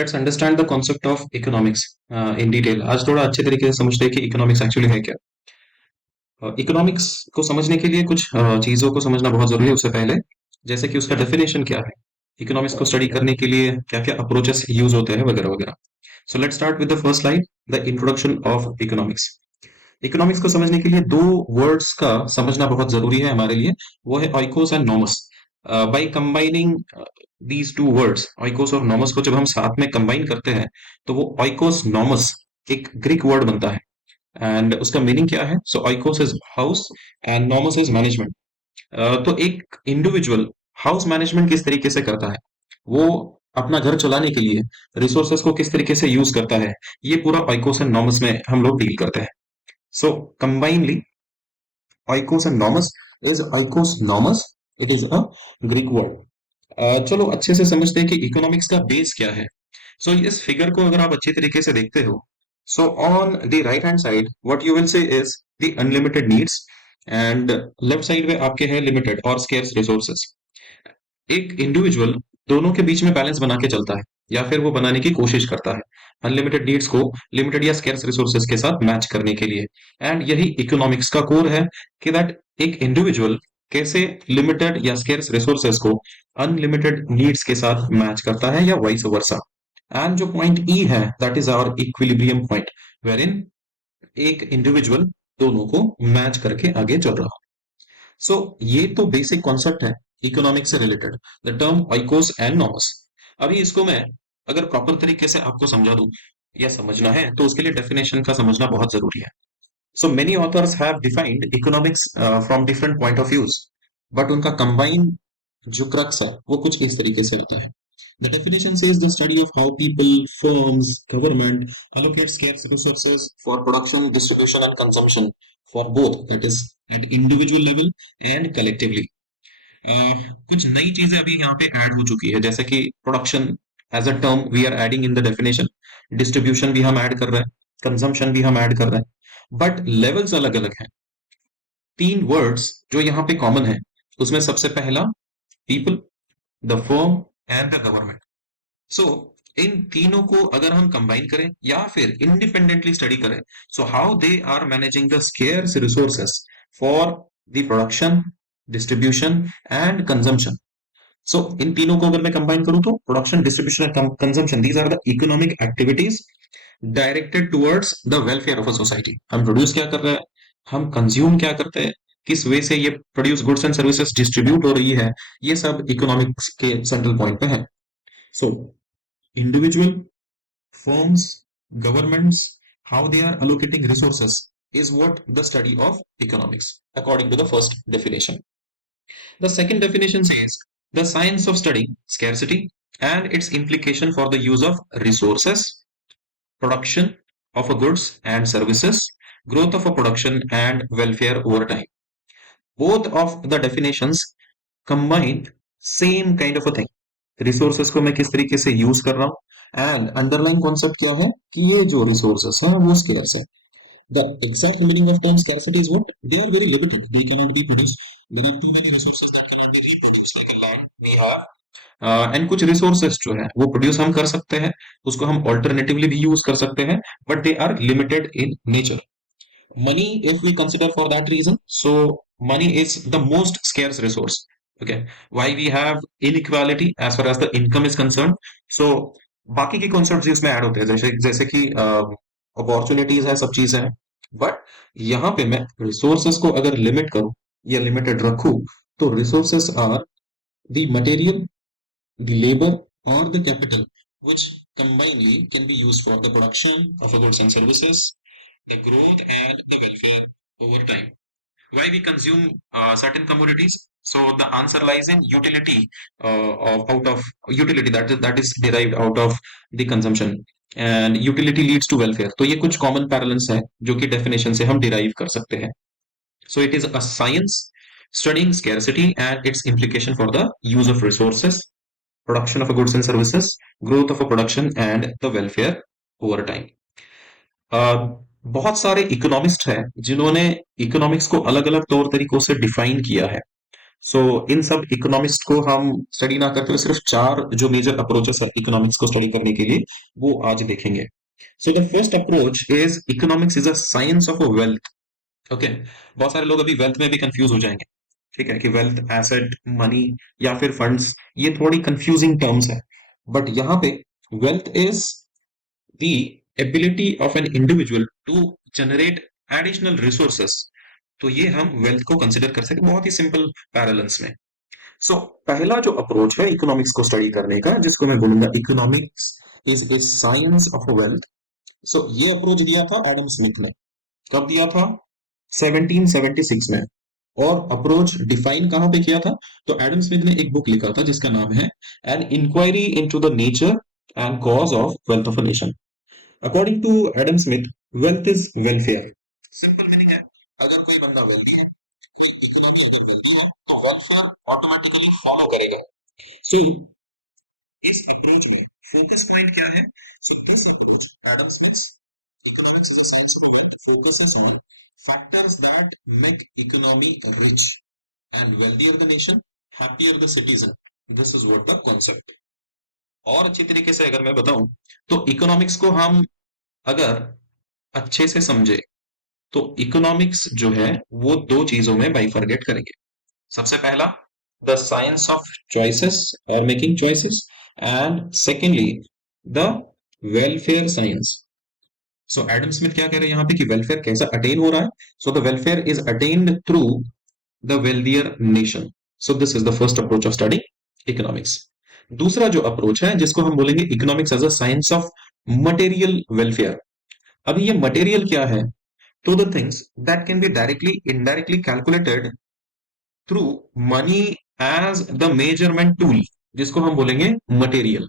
Let's understand the concept of economics in detail. आज थोड़ा अच्छे तरीके से समझते हैं कि इकोनॉमिक्स एक्चुअली है क्या। इकोनॉमिक्स को समझने के लिए कुछ चीजों को समझना बहुत जरूरी है उससे पहले, जैसे कि उसका डेफिनेशन क्या है, इकोनॉमिक्स को स्टडी करने के लिए क्या क्या अप्रोचेस यूज होते हैं वगैरह वगैरह। So let's start with the first slide, the introduction of economics. Economics को समझने के लिए दो वर्ड्स का समझना बहुत जरूरी है हमारे लिए, वो है ऑइकोस एंड नॉमस। By combining these two words, ऑइकोस और नॉमस को जब हम साथ में कंबाइन करते हैं तो वो ऑइकोस नॉमस एक ग्रीक वर्ड बनता है। एंड उसका मीनिंग क्या है? सो ऑइकोस इज हाउस एंड नॉमस इज मैनेजमेंट। तो एक इंडिविजुअल हाउस मैनेजमेंट किस तरीके से करता है, वो अपना घर चलाने के लिए रिसोर्सेस को किस तरीके से यूज करता है, ये पूरा ऑइकोस एंड नॉमस में हम लोग डील करते हैं। So combinedly, oikos and nomos is oikos nomos. It is a Greek word. चलो अच्छे से समझते हैं कि इकोनॉमिक्स का बेस क्या है। सो इस फिगर को अगर आप अच्छे तरीके से देखते हो, so on the right hand side what you will say is the unlimited needs, and left side में आपके हैं लिमिटेड और स्केर्स रिसोर्सेस। एक इंडिविजुअल दोनों के बीच में बैलेंस बना के चलता है, या फिर वो बनाने की कोशिश करता है अनलिमिटेड नीड्स को लिमिटेड या स्केर्स रिसोर्सेज के साथ मैच करने के लिए। एंड यही इकोनॉमिक्स का कोर है कि दैट एक इंडिविजुअल कैसे लिमिटेड या स्केर्स रिसोर्सेज को अनलिमिटेड नीड्स के साथ मैच करता है या वाइस वर्सा। एंड जो पॉइंट ई है that is our equilibrium point, wherein एक इंडिविजुअल दोनों को मैच करके आगे चल रहा। सो ये तो बेसिक कॉन्सेप्ट है इकोनॉमिक्स से रिलेटेड, द टर्म ओइकोस एंड नॉमस। अभी इसको मैं अगर प्रॉपर तरीके से आपको समझा दूं या समझना है तो उसके लिए डेफिनेशन का समझना बहुत जरूरी है। So many authors have defined economics from different point of views, but उनका कंबाइन जो क्रक्स है वो कुछ इस तरीके से होता है। The definition says the study of how people, firms, government allocate scarce resources for production, distribution, and consumption for both, that is, at individual level and collectively. कुछ नई चीजें अभी यहाँ पे ऐड हो चुकी है, जैसे कि production as a term we are adding in the definition, distribution भी हम ऐड कर रहे हैं, कंजम्पशन भी हम ऐड कर रहे हैं, बट लेवल्स अलग अलग हैं। तीन वर्ड्स जो यहाँ पे कॉमन है, उसमें सबसे पहला people, the firm and the government. So इन तीनों को अगर हम कंबाइन करें या फिर इंडिपेंडेंटली स्टडी करें, so how they are managing the scarce resources for the production, distribution and consumption. So इन तीनों को अगर मैं कंबाइन करूं तो production, distribution and consumption, these are the economic activities directed towards the welfare of a society. हम produce क्या कर रहे हैं, हम कंज्यूम क्या करते हैं, किस वे से ये produce goods and services distribute हो रही है, ये सब इकोनॉमिक्स के सेंट्रल पॉइंट पे है। सो individual, firms, governments, how they are allocating resources is what the study of economics, according to the first definition. The second definition says the science of studying scarcity and its implication for the use of resources, production of a goods and services, growth of a production, and welfare over time. Both of the definitions combine same kind of a thing, resources को मैं किस तरीके से use कर रहा हूँ, and underline concept क्या है कि ये जो रिसोर्सेस है वो स्केर्स है। The exact meaning of term scarcity is what they are very limited, they can not be produced, there are too many resources that can not be reproduced like land we have. And कुछ resources जो है वो produce हम कर सकते हैं, उसको हम ऑल्टरनेटिवली भी यूज कर सकते हैं, but they are limited in nature. Money, if we consider for that reason, so money is the most scarce resource. Okay, why we have inequality as far as the income is concerned? So बाकी के concepts इसमें add होते हैं, जैसे जैसे कि opportunities है, सब चीजें हैं, बट यहाँ पे मैं रिसोर्सेस को अगर लिमिट करूं या लिमिटेड रखूं, तो resources are the material, the labor, or the capital, which combinedly can be used for the production of goods and services, the growth and the welfare over time. Why we consume certain commodities? So the answer lies in utility, of out of utility that is derived out of the consumption, and utility leads to welfare. तो ये कुछ common parallels है जो कि definition से हम derive कर सकते हैं. So it is a science studying scarcity and its implication for the use of resources, production of goods and services, growth of a production, and the welfare over time. बहुत सारे economist हैं जिन्होंने economics को अलग अलग तौर तरीकों से डिफाइन किया है। सो इन सब इकोनॉमिक्स को हम स्टडी ना करते हुए सिर्फ चार जो मेजर अप्रोचेस है इकोनॉमिक्स को स्टडी करने के लिए वो आज देखेंगे। So the first approach is economics is a science of wealth. Okay, बहुत सारे लोग अभी वेल्थ में भी कंफ्यूज हो जाएंगे। ठीक है कि वेल्थ एसेट मनी या फिर फंड्स, ये थोड़ी कंफ्यूजिंग टर्म्स है। बट यहाँ पे wealth is the ability of an individual to generate additional resources. तो ये हम वेल्थ को कंसिडर कर सकते हैं बहुत ही सिंपल पैरेलल्स में। सो पहला जो अप्रोच है इकोनॉमिक्स को स्टडी करने का, जिसको मैं बोलूंगा economics is a science of wealth. So ये अप्रोच दिया था एडम स्मिथ ने। कब दिया था? 1776 में। और अप्रोच डिफाइन कहां पे किया था? तो एडम स्मिथ ने एक बुक लिखा था जिसका नाम है an inquiry into the nature and cause of wealth of a nation. According to Adam Smith, wealth is welfare. Simple meaning है, अगर कोई बंदा वेल्दी है, कोई इकोनॉमी अगर वेल्दी है, तो वेलफेयर ऑटोमेटिकली फॉलो करेगा। सो इस अप्रोच में फोकस पॉइंट क्या है? So this approach Adam Smith economics is a science that focuses on factors that make economy rich and wealthier the nation, happier the citizen. This is what the concept. और अच्छी तरीके से अगर मैं बताऊं तो इकोनॉमिक्स को हम अगर अच्छे से समझे तो इकोनॉमिक्स जो है वो दो चीजों में बाइफरगेट करेंगे। सबसे पहला द साइंस ऑफ चॉइसेस और making choices, and secondly the welfare science. So Adam Smith क्या कह रहे हैं यहाँ पे कि वेलफेयर कैसा अटेन हो रहा है? So the welfare is attained through the wealthier nation. So this is the first approach of study economics. दूसरा जो अप्रोच है जिसको हम बोलेंगे economics as a science of material welfare. अभी ये मटेरियल क्या है? तो the things that can be directly indirectly calculated through money as the measurement tool, जिसको हम बोलेंगे मटेरियल।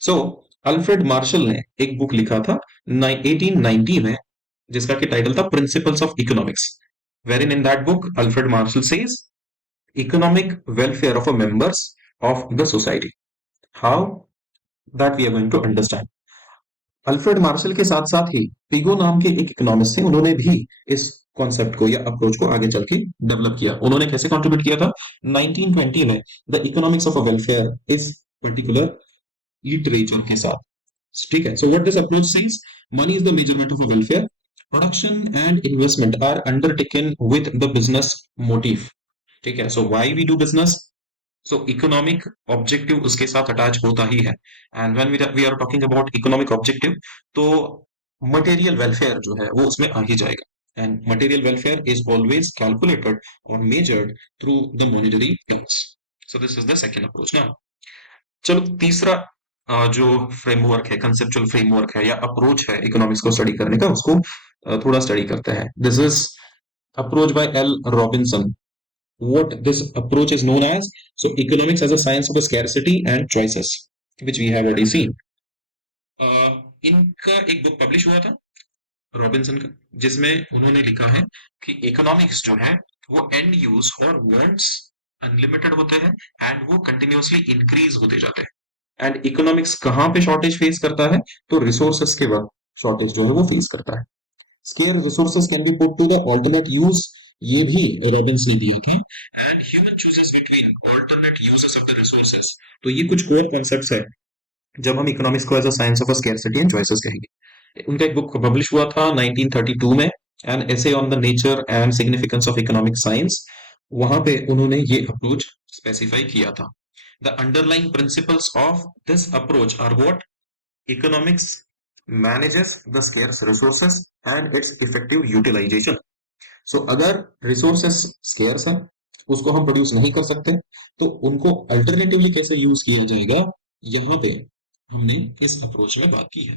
सो अल्फ्रेड मार्शल ने एक बुक लिखा था 1890 में जिसका कि टाइटल था principles of economics, wherein in that book Alfred Marshall says economic welfare of a members of the society, how that we are going to understand। Alfred Marshall के साथ साथ ही पिगो नाम के एक इकोनॉमिस्ट थे, उन्होंने भी इस कॉन्सेप्ट को या अप्रोच को आगे चल के डेवलप किया। उन्होंने कैसे कंट्रीब्यूट किया था? 1920 में the economics of a welfare इस पर्टिकुलर लिटरेचर के साथ। ठीक है, so what this approach says, money is the measurement of a welfare, production and investment are undertaken with the business motive. ठीक है, so why we do business? So economic objective उसके साथ attach होता ही है। And when we are talking about economic objective, तो material welfare जो है वो उसमें आ ही जाएगा। And material welfare is always calculated और measured through the monetary terms. So this is the second approach. ना चलो तीसरा जो फ्रेमवर्क है, कंसेप्चुअल फ्रेमवर्क है या अप्रोच है इकोनॉमिक्स को स्टडी करने का, उसको थोड़ा स्टडी करते हैं। This is approach by L Robinson. what this approach is known as, so economics as a science of scarcity and choices, which we have already seen। इनका एक बुक पब्लिश हुआ था रॉबिन्सन का, जिसमें उन्होंने लिखा है कि इकोनॉमिक्स जो है वो एंड यूज और वांट्स अनलिमिटेड होते हैं एंड वो कंटिन्यूअसली इंक्रीज होते जाते हैं। एंड इकोनॉमिक्स कहाँ पे शॉर्टेज फेस करता है? तो रिसोर्सेस के वक्त शॉर्टेज जो है वो फेस करता है। Scarce resources can be put to the alternate use, ये भी रॉबिन्स ने दिया था। And human chooses between alternate uses of the resources. तो ये कुछ कोर कॉन्सेप्ट्स है जब हम इकोनॉमिक्स को as a science of scarcity and choices कहेंगे। उनका एक बुक पब्लिश हुआ था 1932 में, an essay on the nature and significance of economic science. वहां पे उन्होंने ये अप्रोच स्पेसिफाई किया था। The underlying principles of this approach are what? Economics manages the scarce resources and its effective utilization। So अगर रिसोर्सेस स्केर्स है, उसको हम प्रोड्यूस नहीं कर सकते, तो उनको अल्टरनेटिवली कैसे यूज किया जाएगा, यहाँ पे हमने इस अप्रोच में बात की है।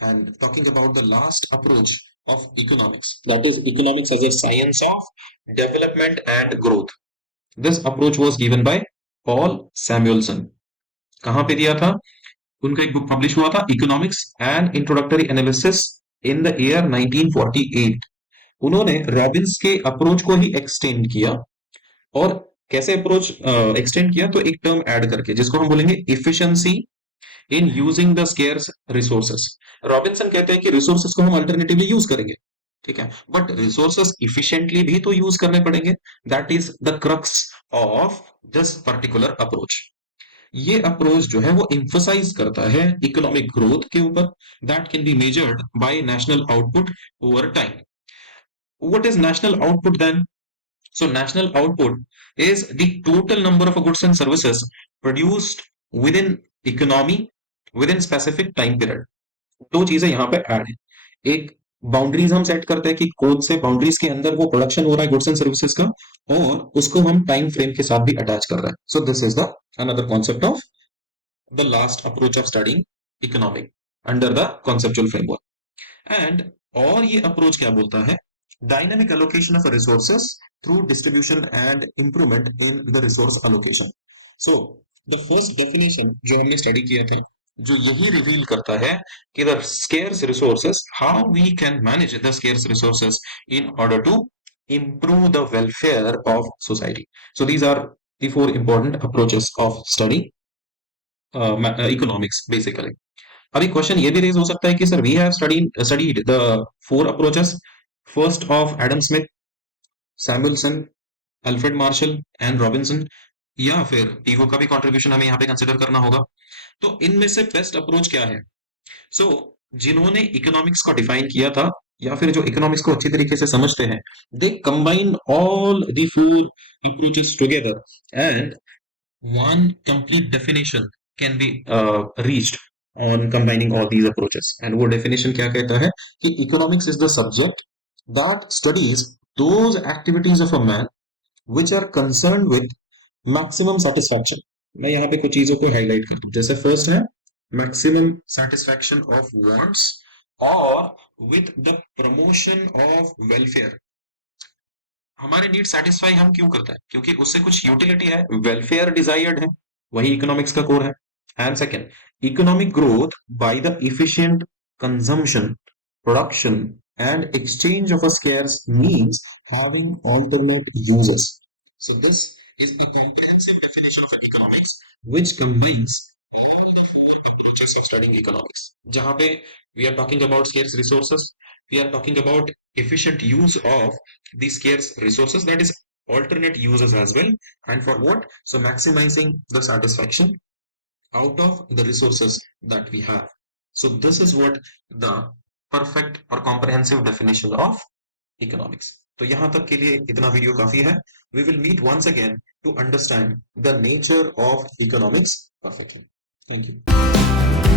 And talking about the last approach of economics, that is economics as a science of development and growth. This approach was given by Paul Samuelson. कहाँ पे दिया था? उनका एक बुक पब्लिश हुआ था economics and introductory analysis in the year 1948। उन्होंने Robins के अप्रोच को ही एक्सटेंड किया। और कैसे अप्रोच एक्सटेंड किया? तो एक टर्म ऐड करके, जिसको हम बोलेंगे efficiency in using the scarce resources. Robinson कहते हैं कि रिसोर्सेस को हम अल्टरनेटिवली यूज करेंगे, ठीक है, बट रिसोर्सेस इफिशिएंटली भी तो यूज करने पड़ेंगे। That is the crux of this particular approach. ये अप्रोच जो है वो इम्फोसाइज करता है इकोनॉमिक ग्रोथ के ऊपर, that can be measured by national output over time. What is national output then? So national output is the total number of goods and services produced within economy within specific time period। दो चीजें यहाँ पे add है। एक, boundaries हम set करते हैं कि कौन से बाउंड्रीज के अंदर वो प्रोडक्शन हो रहा है गुड्स एंड सर्विसेज का, और उसको हम टाइम फ्रेम के साथ भी अटैच कर रहे हैं। सो this is the another concept of the last approach of studying economic under the conceptual framework. And और ये अप्रोच क्या बोलता है? Dynamic allocation of resources through distribution and improvement in the resource allocation. So the first definition जो हमने study किए थे, जो यही रिवील करता है कि the scarce resources, how we can manage the scarce resources in order to improve the welfare of society. So these are the four important approaches of study economics basically. अभी question ये भी raise हो सकता है कि sir we have studied the four approaches, first of Adam Smith, Samuelson, Alfred Marshall and Robinson, या फिर टीवो का भी कंट्रीब्यूशन हमें यहाँ पे कंसिडर करना होगा। तो इनमें से बेस्ट अप्रोच क्या है? सो जिन्होंने इकोनॉमिक्स को डिफाइन किया था, या फिर जो इकोनॉमिक्स को अच्छी तरीके से समझते हैं, they combine all the four approaches together and one complete definition can be reached on combining all these approaches। and वो definition क्या कहता है कि economics is the subject that studies those activities of a man which are concerned with maximum satisfaction। मैं यहाँ पे कुछ चीजों को हाईलाइट करता हूँ। जैसे फर्स्ट है maximum satisfaction of wants or with the promotion of welfare। हमारे नीड सेटिस्फाई हम क्यों करते हैं? क्योंकि उससे कुछ यूटिलिटी है, वेलफेयर डिजायर्ड है, वही इकोनॉमिक्स का कोर है। And second, economic growth by the efficient consumption, production and exchange of a scarce means having alternate uses. So this is the comprehensive definition of economics which combines all the four approaches of studying economics। जहां पे we are talking about scarce resources, we are talking about efficient use of these scarce resources, that is alternate uses as well, and for what? So maximizing the satisfaction out of the resources that we have। So this is what the perfect or comprehensive definition of economics। तो यहां तक के लिए इतना video काफी है। We will meet once again to understand the nature of economics perfectly। Thank you।